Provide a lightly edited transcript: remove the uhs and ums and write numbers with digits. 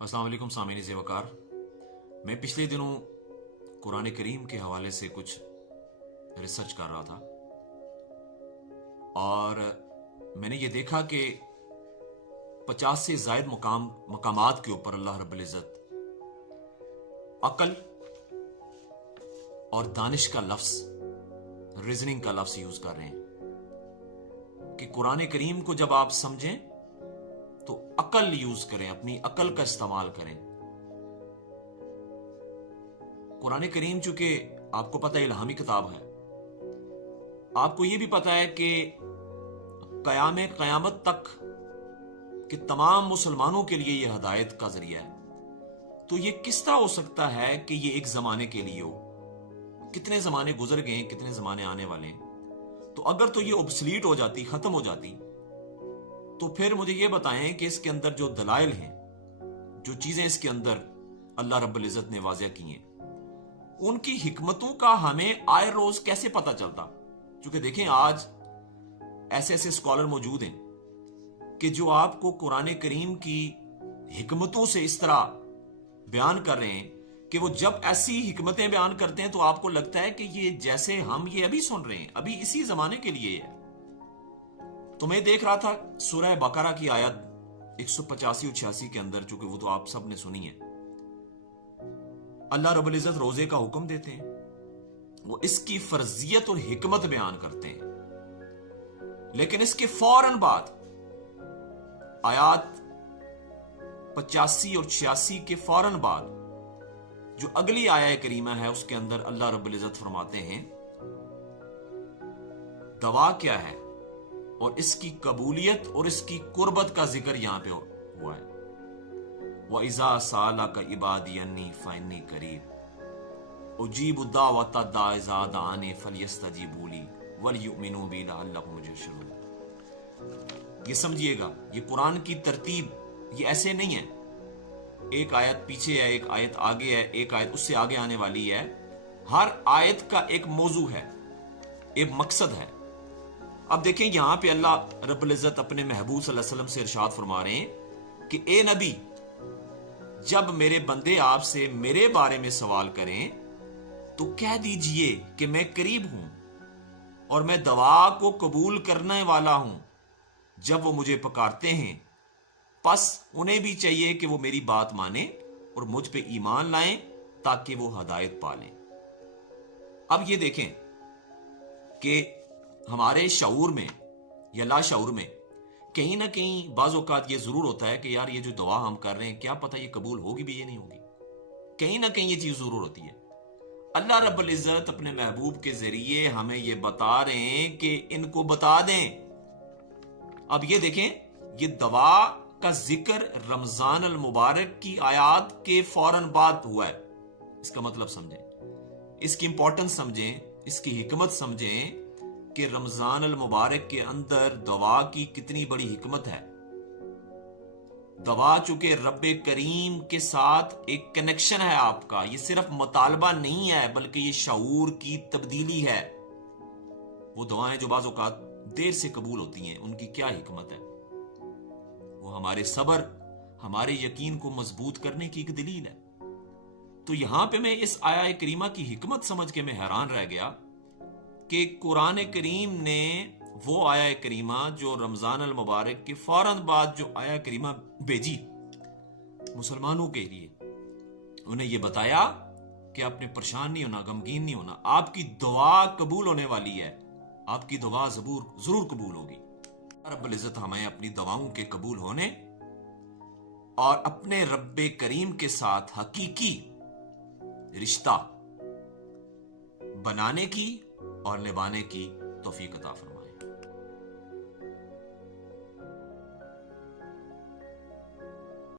अस्सलाम वालेकुम सामीन ज़ेवकार। मैं पिछले दिनों कुरान करीम के हवाले से कुछ रिसर्च कर रहा था और मैंने ये देखा कि 50 से ज़ायद मकामात के ऊपर अल्लाह रब्बुल इज़्ज़त अक्ल और दानिश का लफ्ज़, रीजनिंग का लफ्ज़ यूज़ कर रहे हैं कि कुरान करीम को जब आप समझें तो अकल यूज करें, अपनी अकल का इस्तेमाल करें। कुरान करीम चूंकि आपको पता है इल्हामी किताब है, आपको यह भी पता है कि क़यामत तक कि तमाम मुसलमानों के लिए यह हिदायत का जरिया है। तो यह किस तरह हो सकता है कि यह एक जमाने के लिए हो? कितने जमाने गुजर गए, कितने जमाने आने वाले हैं। तो अगर तो ये ऑब्सलीट हो जाती, खत्म हो जाती, तो फिर मुझे ये बताएं कि इसके अंदर जो दलाइल हैं, जो चीजें इसके अंदर अल्लाह रब्बुल इज़्ज़त ने वाज़िया की हैं, उनकी हिकमतों का हमें आए रोज कैसे पता चलता। क्योंकि देखें, आज ऐसे ऐसे स्कॉलर मौजूद हैं कि जो आपको कुरान करीम की हिकमतों से इस तरह बयान कर रहे हैं कि वो जब ऐसी हिकमतें बयान करते हैं तो आपको लगता है कि ये जैसे हम ये अभी सुन रहे हैं, अभी इसी जमाने के लिए है। तो मैं देख रहा था सूरह बकरा की आयत 185-86 के अंदर, चूंकि वो तो आप सब ने सुनी है, अल्लाह रब्बुल इज़्ज़त रोजे का हुक्म देते हैं, वो इसकी फर्जियत और हिकमत बयान करते हैं। लेकिन इसके फौरन बाद आयत 85 और 86 के फौरन बाद जो अगली आया करीमा है, उसके अंदर अल्लाह रब्बुल इज़्ज़त फरमाते हैं दवा क्या है और इसकी कबूलियत और इसकी कुर्बत का जिक्र यहां पे हुआ है। व इज़ा सालका इबादी अन्नी फ़इन्नी करीब उजीबु दावता दा इज़ा दानी फलयस्तजीबू ली वलयुमिनू बी लअल्लहुम यरशुदून। ये समझिएगा, ये कुरान की तरतीब ये ऐसे नहीं है, एक आयत पीछे है, एक आयत आगे है, एक आयत उससे आगे आने वाली है। हर आयत का एक मौजू है, एक मकसद है। अब देखें, यहां पे अल्लाह रब्बुल इज़्ज़त अपने महबूब सल्लल्लाहु अलैहि वसल्लम से इरशाद फरमा रहे हैं कि ए नबी, जब मेरे बंदे आपसे मेरे बारे में सवाल करें तो कह दीजिए कि मैं करीब हूं और मैं दवा को कबूल करने वाला हूं जब वो मुझे पुकारते हैं। बस उन्हें भी चाहिए कि वो मेरी बात माने और मुझ पे ईमान लाएं ताकि वो हदायत पालें। अब ये देखें कि हमारे शऊर में या लाशऊर में कहीं ना कहीं बाज़ औक़ात ये जरूर होता है कि यार ये जो दुआ हम कर रहे हैं, क्या पता ये कबूल होगी भी, ये नहीं होगी। कहीं ना कहीं ये चीज जरूर होती है। अल्लाह रब्बुल इज़्ज़त अपने महबूब के जरिए हमें ये बता रहे हैं कि इनको बता दें। अब ये देखें, ये दवा का जिक्र रमजान अल मुबारक की आयत के फौरन बाद हुआ है। इसका मतलब समझें, इसकी इंपॉर्टेंस समझें, इसकी हिकमत समझें कि रमजान अल मुबारक के अंदर दवा की कितनी बड़ी हिकमत है। दवा चूंकि रब्बे करीम के साथ एक कनेक्शन है आपका, ये सिर्फ मुतालबा नहीं है बल्कि ये शऊर की तब्दीली है। वो दवाएं जो बाज़ औक़ात देर से कबूल होती हैं, उनकी क्या हिकमत है? वो हमारे सबर, हमारे यकीन को मजबूत करने की एक दलील है। तो यहां पे मैं इस आया करीमा की हिकमत समझ के मैं हैरान रह गया कि कुरान करीम ने वो आया करीमा जो रमजान अल मुबारक के फौरन बाद जो आया करीमा भेजी मुसलमानों के लिए, उन्हें यह बताया कि आपने परेशान नहीं होना, गमगीन नहीं होना, आपकी दुआ कबूल होने वाली है, आपकी दुआ जरूर कबूल होगी। रब्बुल इज़्ज़त हमें अपनी दुआओं के कबूल होने और अपने रब्बे करीम के साथ हकीकी रिश्ता बनाने की और निभाने की तौफीक अता फरमाए।